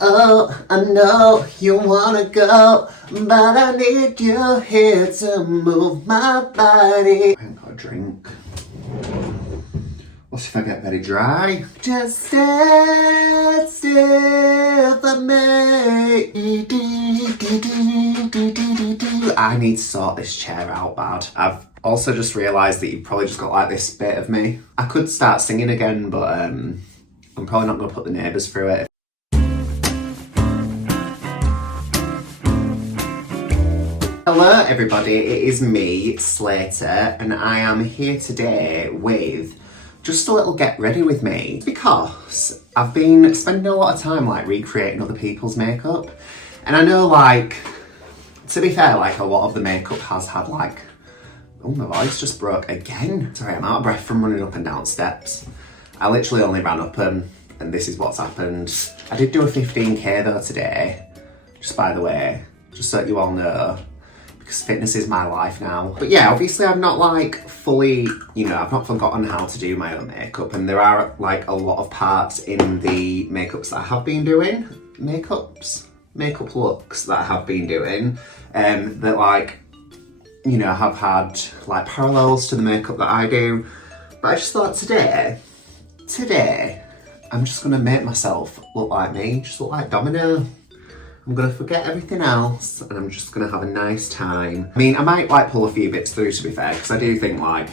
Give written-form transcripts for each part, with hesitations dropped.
Oh, I know you wanna go, but I need you here to move my body. I ain't got a drink. What if I get very dry? Just stand still for me. I need to sort this chair out bad. I've also just realised that you've probably just got like this bit of me. I could start singing again, but I'm probably not going to put the neighbours through it. Hello everybody, it is me, Slater, and I am here today with just a little get ready with me because I've been spending a lot of time like recreating other people's makeup, and I know, like, to be fair, like a lot of the makeup has had like, oh, my voice just broke again. Sorry, I'm out of breath from running up and down steps. I literally only ran up and this is what's happened. I did do a 15k though today, just by the way, just so that you all know, because fitness is my life now. But yeah, obviously I've not like fully, I've not forgotten how to do my own makeup, and there are like a lot of parts in the makeups that I have been doing, makeup looks that I have been doing, that like, have had like parallels to the makeup that I do. But I just thought today, I'm just gonna make myself look like me, just look like Dominoe. I'm gonna forget everything else and I'm just gonna have a nice time. I mean, I might like pull a few bits through, to be fair, because I do think like,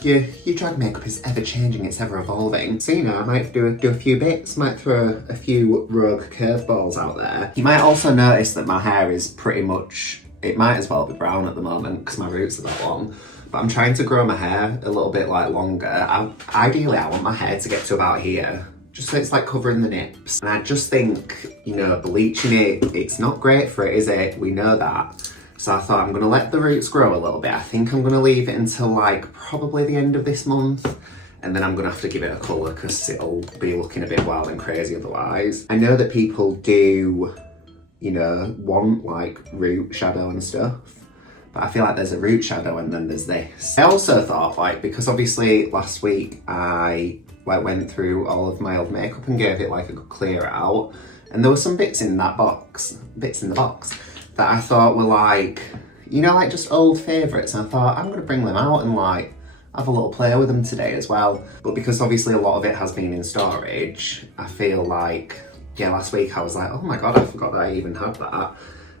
your drag makeup is ever changing, it's ever evolving. So, I might do a few bits, might throw a few rogue curveballs out there. You might also notice that my hair is pretty much, it might as well be brown at the moment because my roots are that long. But I'm trying to grow my hair a little bit like longer. Ideally, I want my hair to get to about here, just so it's like covering the nips. And I just think, bleaching it's not great for it, is it? We know that. So I thought I'm gonna let the roots grow a little bit. I think I'm gonna leave it until like probably the end of this month. And then I'm gonna have to give it a colour because it'll be looking a bit wild and crazy otherwise. I know that people do, want like root shadow and stuff. But I feel like there's a root shadow and then there's this. I also thought, like, because obviously last week I went through all of my old makeup and gave it like a good clear out, and there were some bits in the box that I thought were like, like just old favourites, and I thought I'm gonna bring them out and like have a little play with them today as well. But because obviously a lot of it has been in storage, I feel like, yeah, last week I was like, oh my god, I forgot that I even had that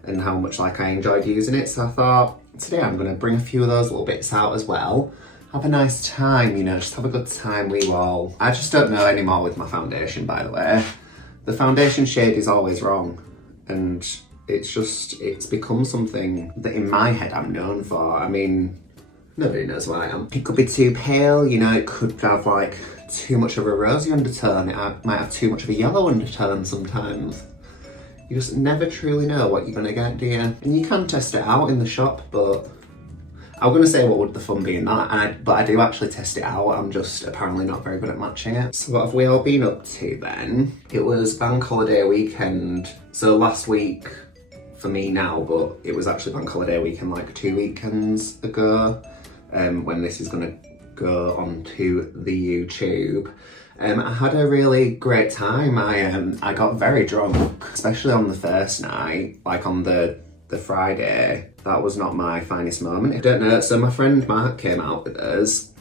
and how much like I enjoyed using it. So I thought today I'm gonna bring a few of those little bits out as well. Have a nice time, just have a good time, we all. I just don't know anymore with my foundation, by the way. The foundation shade is always wrong, and it's become something that in my head I'm known for. I mean, nobody knows who I am. It could be too pale, it could have like too much of a rosy undertone, it might have too much of a yellow undertone sometimes. You just never truly know what you're gonna get, do you? And you can test it out in the shop, but I'm gonna say what would the fun be in that, but I do actually test it out. I'm just apparently not very good at matching it. So what have we all been up to then? It was bank holiday weekend. So last week for me now, but it was actually bank holiday weekend like 2 weekends ago, when this is gonna go onto the YouTube. I had a really great time. I got very drunk, especially on the first night, like on the Friday. That was not my finest moment. I don't know, so my friend Mark came out with us.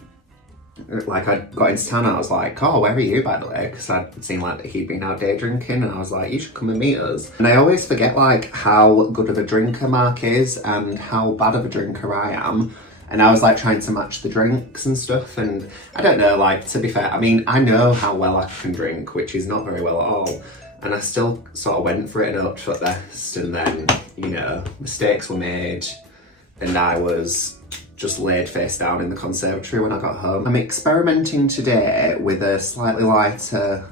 Like, I got into town and I was like, oh, where are you, by the way? Because I'd seen like that he'd been out day drinking, and I was like, you should come and meet us. And I always forget like how good of a drinker Mark is and how bad of a drinker I am. And I was like trying to match the drinks and stuff, and I don't know, like, to be fair, I mean, I know how well I can drink, which is not very well at all. And I still sort of went for it and hoped for the best, and then, mistakes were made, and I was just laid face down in the conservatory when I got home. I'm experimenting today with a slightly lighter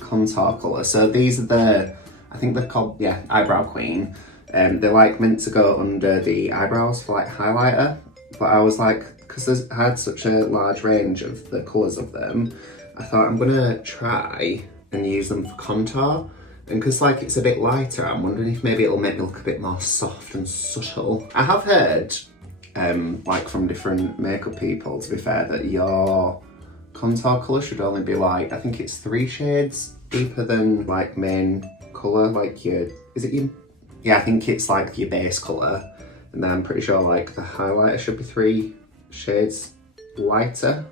contour colour. So these are I think they're called, Eyebrow Queen. They're like meant to go under the eyebrows for like highlighter. But I was like, because I had such a large range of the colours of them, I thought I'm gonna try and use them for contour. And because like it's a bit lighter, I'm wondering if maybe it'll make me look a bit more soft and subtle. I have heard, like from different makeup people, to be fair, that your contour colour should only be like, I think it's 3 shades deeper than like main colour, like your, is it your, yeah, I think it's like your base colour. And then I'm pretty sure like the highlighter should be 3 shades lighter.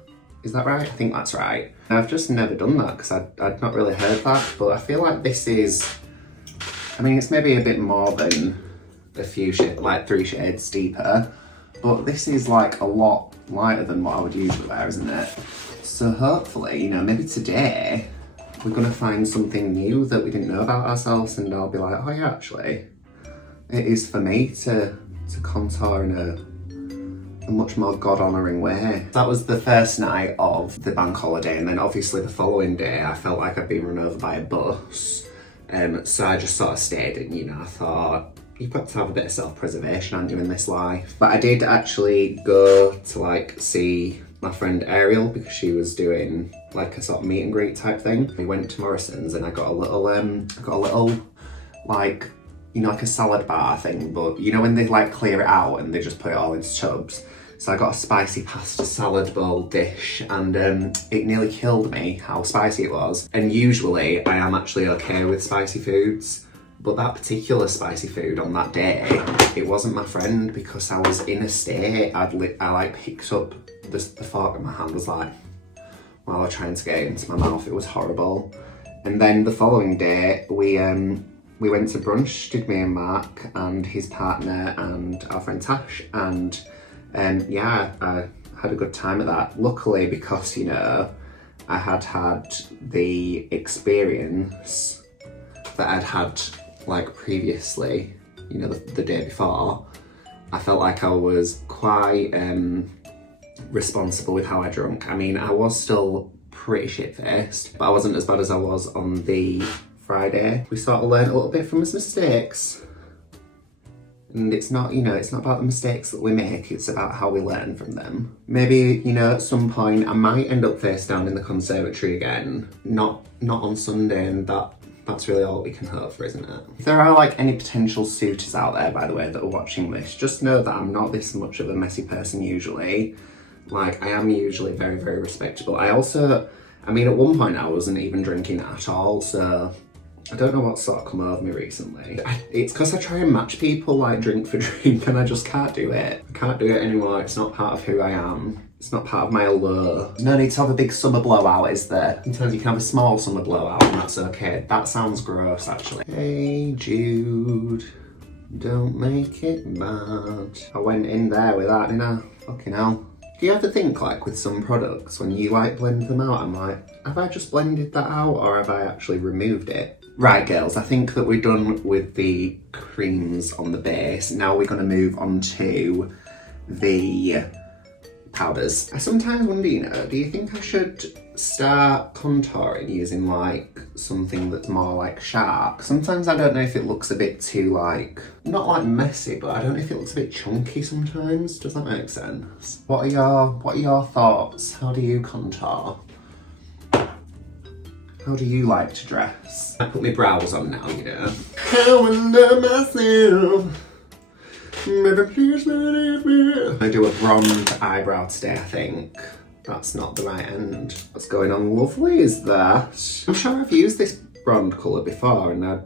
Is that right? I think that's right. And I've just never done that because I'd not really heard that, but I feel like this is, I mean, it's maybe a bit more than a few shades, like 3 shades deeper, but this is like a lot lighter than what I would usually wear, isn't it? So hopefully, you know, maybe today we're gonna find something new that we didn't know about ourselves, and I'll be like, oh yeah, actually, it is for me to contour in a much more God-honouring way. That was the first night of the bank holiday, and then obviously the following day I felt like I'd been run over by a bus. So I just sort of stayed, and you know, I thought, you've got to have a bit of self-preservation, aren't you, in this life? But I did actually go to like see my friend Ariel because she was doing like a sort of meet and greet type thing. We went to Morrison's and I got a little like, you know, like a salad bar thing, but you know when they like clear it out and they just put it all into tubs. So I got a spicy pasta salad bowl dish, and it nearly killed me how spicy it was. And usually I am actually okay with spicy foods, but that particular spicy food on that day, it wasn't my friend because I was in a state. I like picked up the fork in my hand, was like, while I was trying to get it into my mouth. It was horrible. And then the following day, we went to brunch, did me and Mark and his partner and our friend Tash, and yeah, I had a good time at that. Luckily, because, you know, I had the experience that I'd had like previously, you know, the day before, I felt like I was quite responsible with how I drunk. I mean, I was still pretty shit-faced, but I wasn't as bad as I was on the Friday. We sort of learned a little bit from his mistakes. And it's not, you know, it's not about the mistakes that we make, it's about how we learn from them. Maybe, you know, at some point I might end up face down in the conservatory again. Not on Sunday, and that's really all we can hope for, isn't it? If there are like any potential suitors out there, by the way, that are watching this, just know that I'm not this much of a messy person usually. Like, I am usually very, very respectable. I mean, at one point I wasn't even drinking at all, so I don't know what's sort of come over me recently. It's because I try and match people like drink for drink, and I just can't do it. I can't do it anymore. It's not part of who I am. It's not part of my allure. There's no need to have a big summer blowout, is there? Sometimes you can have a small summer blowout and that's okay. That sounds gross, actually. Hey Jude, don't make it bad. I went in there with that, didn't I? Fucking hell. Do you ever think, like, with some products, when you like blend them out, I'm like, have I just blended that out or have I actually removed it? Right, girls, I think that we're done with the creams on the base. Now we're gonna move on to the powders. I sometimes wonder, you know, do you think I should start contouring using like something that's more like sharp? Sometimes I don't know if it looks a bit too like, not like messy, but I don't know if it looks a bit chunky sometimes. Does that make sense? What are your thoughts? How do you contour? How do you like to dress? I put my brows on now, you know. I wonder myself. Maybe please believe me. I do a bronze eyebrow today, I think. That's not the right end. What's going on, lovely, is that? I'm sure I've used this bronze colour before and I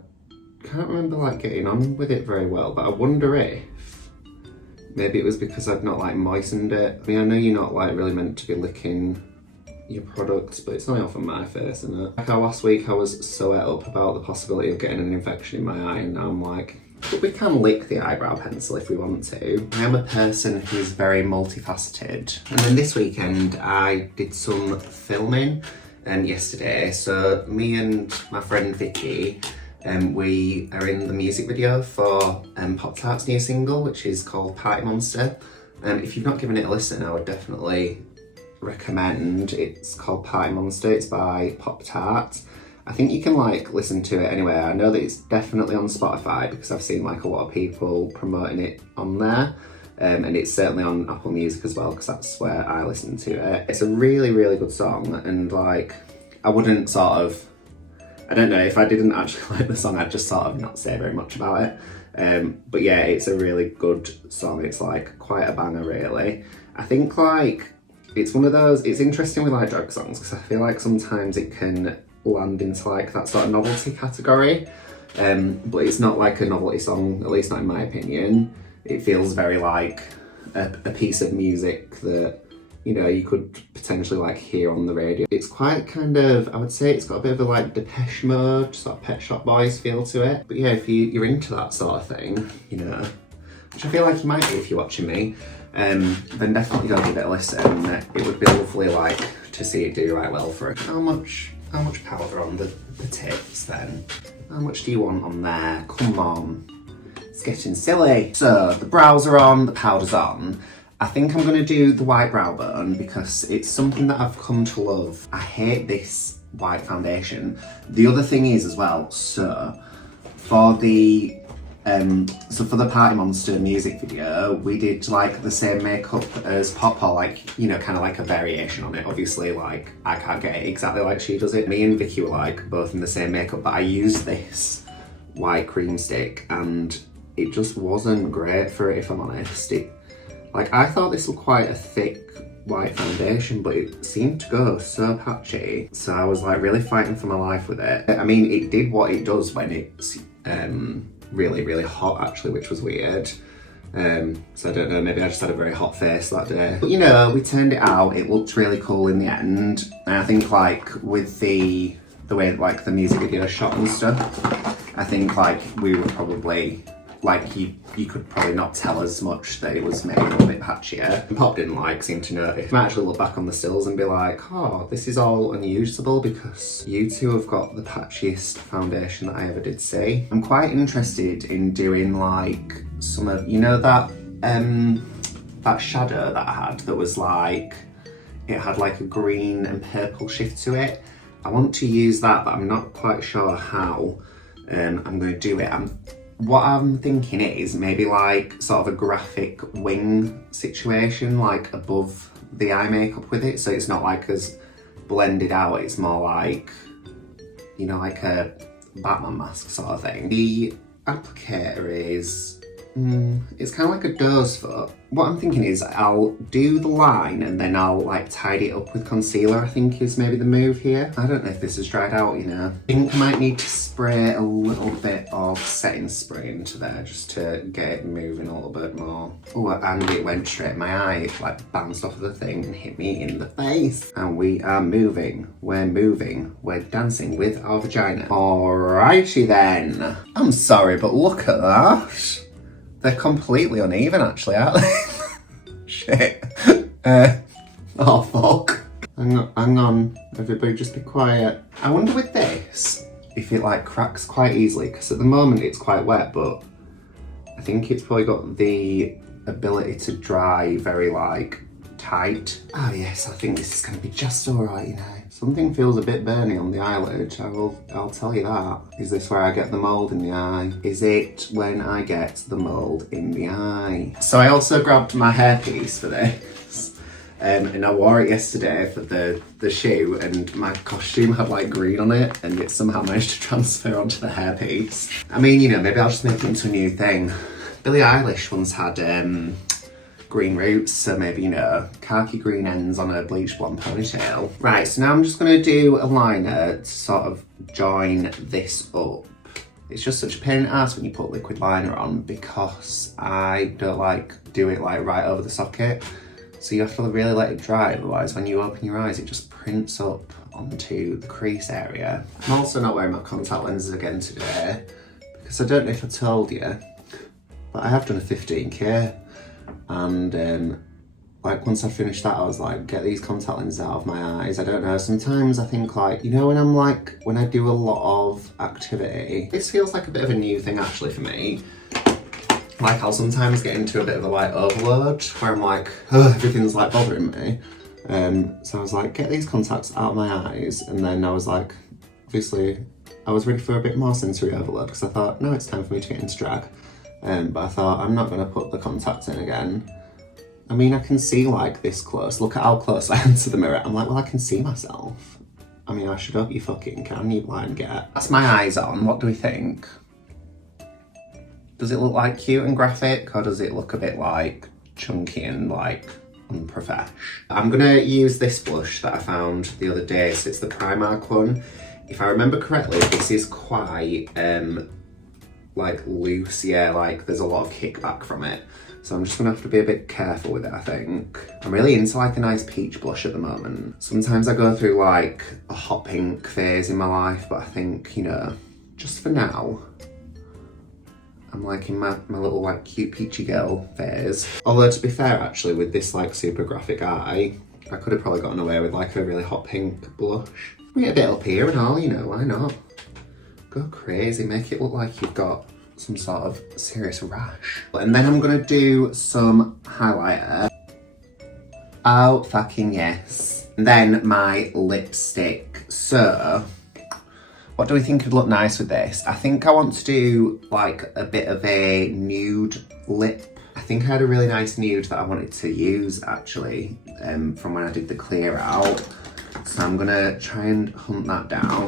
can't remember like getting on with it very well, but I wonder if maybe it was because I've not like moistened it. I mean, I know you're not like really meant to be licking your products, but it's only off on my face, isn't it? Like how last week I was so ate up about the possibility of getting an infection in my eye, and now I'm like, but we can lick the eyebrow pencil if we want to. I am a person who's very multifaceted. And then this weekend I did some filming yesterday. So me and my friend Vicky, we are in the music video for Pop Tart's new single, which is called Party Monster. If you've not given it a listen, I would definitely recommend. It's called Party Monster. It's by Pop Tart. I think you can like listen to it anywhere. I know that it's definitely on Spotify because I've seen like a lot of people promoting it on there. And it's certainly on Apple Music as well because that's where I listen to it. It's a really, really good song, and like I wouldn't sort of, I don't know, if I didn't actually like the song I'd just sort of not say very much about it. But yeah, it's a really good song. It's like quite a banger really. I think like it's one of those, it's interesting with like drag songs because I feel like sometimes it can land into like that sort of novelty category. but it's not like a novelty song, at least not in my opinion. It feels very like a piece of music that, you know, you could potentially like hear on the radio. It's quite kind of, I would say it's got a bit of a like Depeche Mode, sort of Pet Shop Boys feel to it. But yeah, if you're into that sort of thing, you know, which I feel like you might be if you're watching me, then definitely go give it a listen. It would be lovely like to see it do right well for it. How much powder on the tips then? How much do you want on there? Come on, it's getting silly. So the brows are on, the powder's on. I think I'm gonna do the white brow bone because it's something that I've come to love. I hate this white foundation. The other thing is as well, so for the Party Monster music video, we did like the same makeup as Pop, like, you know, kind of like a variation on it. Obviously, like, I can't get it exactly like she does it. Me and Vicky were like both in the same makeup, but I used this white cream stick and it just wasn't great for it, if I'm honest. Like, I thought this was quite a thick white foundation, but it seemed to go so patchy. So I was like really fighting for my life with it. I mean, it did what it does when it's really, really hot actually, which was weird. So I don't know, maybe I just had a very hot face that day. But you know, we turned it out, it looked really cool in the end. And I think like with the way like the music video shot and stuff, I think like we were probably, like you could probably not tell as much that it was maybe a little bit patchier. And Pop didn't like seem to notice. I might actually look back on the stills and be like, oh, this is all unusable because you two have got the patchiest foundation that I ever did see. I'm quite interested in doing like some of, you know, that shadow that I had that was like, it had like a green and purple shift to it. I want to use that, but I'm not quite sure how I'm going to do it. What I'm thinking is maybe like sort of a graphic wing situation, like above the eye makeup with it, so it's not like as blended out, it's more like, you know, like a Batman mask sort of thing. The applicator is, it's kind of like a doe's foot. What I'm thinking is I'll do the line and then I'll like tidy it up with concealer, I think is maybe the move here. I don't know if this has dried out, you know. I think I might need to spray a little bit of setting spray into there just to get it moving a little bit more. Oh, and it went straight in my eye. It like bounced off of the thing and hit me in the face. And we are moving, we're dancing with our vagina. Alrighty then. I'm sorry, but look at that. They're completely uneven actually, aren't they? Shit. Oh fuck. Hang on, everybody just be quiet. I wonder with this, if it like cracks quite easily, because at the moment it's quite wet, but I think it's probably got the ability to dry very like tight. Oh yes, I think this is gonna be just alright, you know. Something feels a bit burny on the eyelid, I'll tell you that. Is this where I get the mould in the eye? Is it when I get the mould in the eye? So I also grabbed my hairpiece for this. And I wore it yesterday for the shoe, and my costume had like green on it, and it somehow managed to transfer onto the hairpiece. I mean, you know, maybe I'll just make it into a new thing. Billie Eilish once had green roots, so maybe, you know, khaki green ends on a bleach blonde ponytail. Right, so now I'm just gonna do a liner to sort of join this up. It's just such a pain in the ass when you put liquid liner on because I don't like do it like right over the socket. So you have to really let it dry, otherwise when you open your eyes it just prints up onto the crease area. I'm also not wearing my contact lenses again today because I don't know if I told you, but I have done a 15k. And like once I finished that I was like, get these contact lenses out of my eyes. I don't know, sometimes I think like, you know, when I do a lot of activity, this feels like a bit of a new thing actually for me. Like I'll sometimes get into a bit of a like overload where I'm like, oh, everything's like bothering me. So I was like, get these contacts out of my eyes, and then I was like, obviously I was ready for a bit more sensory overload because I thought, no, it's time for me to get into drag. But I thought, I'm not going to put the contacts in again. I mean, I can see like this close. Look at how close I am to the mirror. I'm like, well, I can see myself. I mean, I should hope you fucking can, you blind get. That's my eyes on. What do we think? Does it look like cute and graphic, or does it look a bit like chunky and like unprofesh? I'm going to use this blush that I found the other day. So it's the Primark one. If I remember correctly, this is quite like loose, yeah, like there's a lot of kickback from it. So I'm just gonna have to be a bit careful with it, I think. I'm really into like a nice peach blush at the moment. Sometimes I go through like a hot pink phase in my life, but I think, you know, just for now, I'm like in my little like cute peachy girl phase. Although to be fair, actually, with this like super graphic eye, I could have probably gotten away with like a really hot pink blush. We get a bit up here and all, you know, why not? Go crazy, make it look like you've got some sort of serious rash. And then I'm gonna do some highlighter. Oh, fucking yes. And then my lipstick. So, what do we think would look nice with this? I think I want to do like a bit of a nude lip. I think I had a really nice nude that I wanted to use actually from when I did the clear out. So I'm gonna try and hunt that down.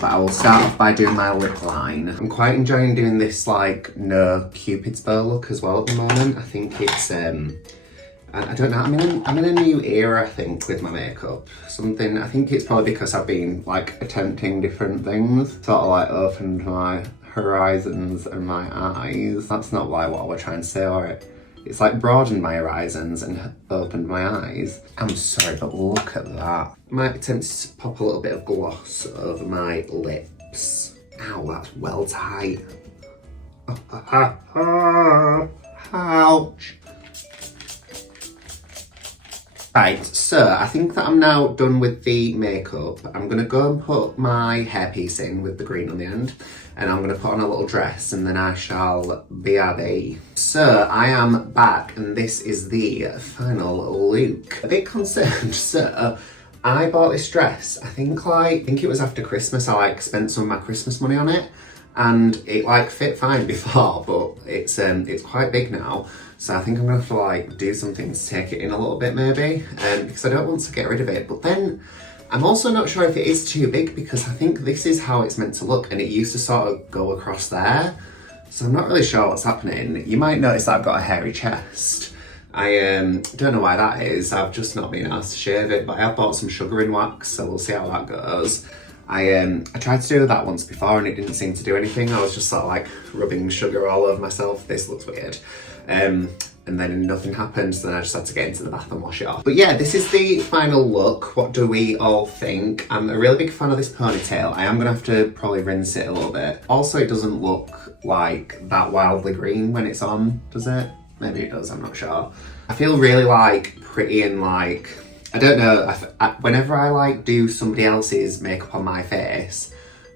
But I will start off by doing my lip line. I'm quite enjoying doing this like no Cupid's bow look as well at the moment. I think it's I don't know, I'm in a new era I think with my makeup. I think it's probably because I've been like attempting different things. Sort of like opened my horizons and my eyes. That's not like what we're trying to say, or it's like broadened my horizons and opened my eyes. I'm sorry, but look at that. Might attempt to pop a little bit of gloss over my lips. Ow, that's well tight. Ouch. Right, so I think that I'm now done with the makeup. I'm gonna go and put my hairpiece in with the green on the end, and I'm gonna put on a little dress, and then I shall BRB. So I am back, and this is the final look. A bit concerned, so I bought this dress, I think it was after Christmas. I like spent some of my Christmas money on it, and it like fit fine before, but it's quite big now. So I think I'm gonna have to like do something to take it in a little bit maybe, because I don't want to get rid of it. But then I'm also not sure if it is too big, because I think this is how it's meant to look, and it used to sort of go across there. So I'm not really sure what's happening. You might notice that I've got a hairy chest. I don't know why that is. I've just not been asked to shave it, but I have bought some sugaring wax, so we'll see how that goes. I tried to do that once before and it didn't seem to do anything. I was just sort of like rubbing sugar all over myself. This looks weird. And then nothing happened, so then I just had to get into the bath and wash it off. But yeah, this is the final look. What do we all think? I'm a really big fan of this ponytail. I am gonna have to probably rinse it a little bit. Also, it doesn't look like that wildly green when it's on, does it? Maybe it does, I'm not sure. I feel really like pretty and like, I don't know, whenever I like do somebody else's makeup on my face,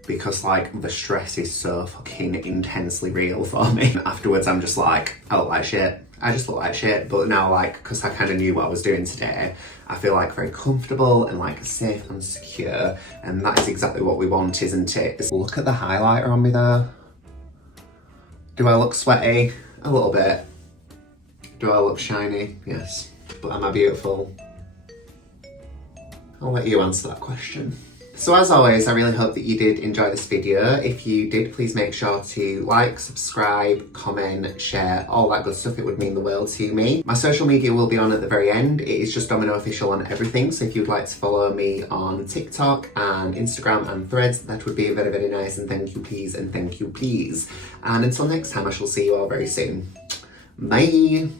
because like the stress is so fucking intensely real for me. Afterwards I'm just like, I look like shit. I just look like shit. But now like, because I kind of knew what I was doing today, I feel like very comfortable and like safe and secure. And that is exactly what we want, isn't it? Look at the highlighter on me there. Do I look sweaty? A little bit. Do I look shiny? Yes. But am I beautiful? I'll let you answer that question. So as always, I really hope that you did enjoy this video. If you did, please make sure to like, subscribe, comment, share, all that good stuff. It would mean the world to me. My social media will be on at the very end. It is just Dominoe Official on everything. So if you'd like to follow me on TikTok and Instagram and Threads, that would be very, very nice. And thank you, please, and thank you, please. And until next time, I shall see you all very soon. Bye.